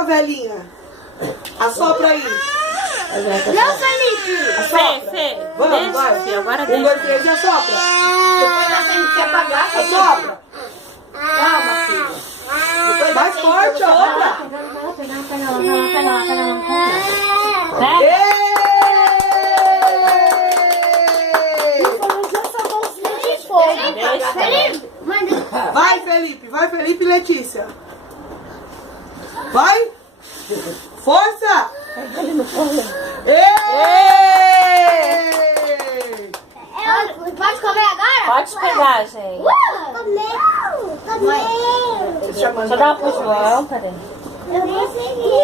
com a velhinha. Assopra aí. Não, Felipe. Assopra. Fê, Vamos, vai. Fê, agora 1, 2, 3 e assopra. Depois nós temos que apagar. Assopra. Calma, filha. Depois Mais forte, assopra. Vai, Felipe e Letícia. Vai. Força. Pode comer agora? Pode pegar, gente. Comeu. Deixa eu dar pro João, cadê? Eu vou seguir.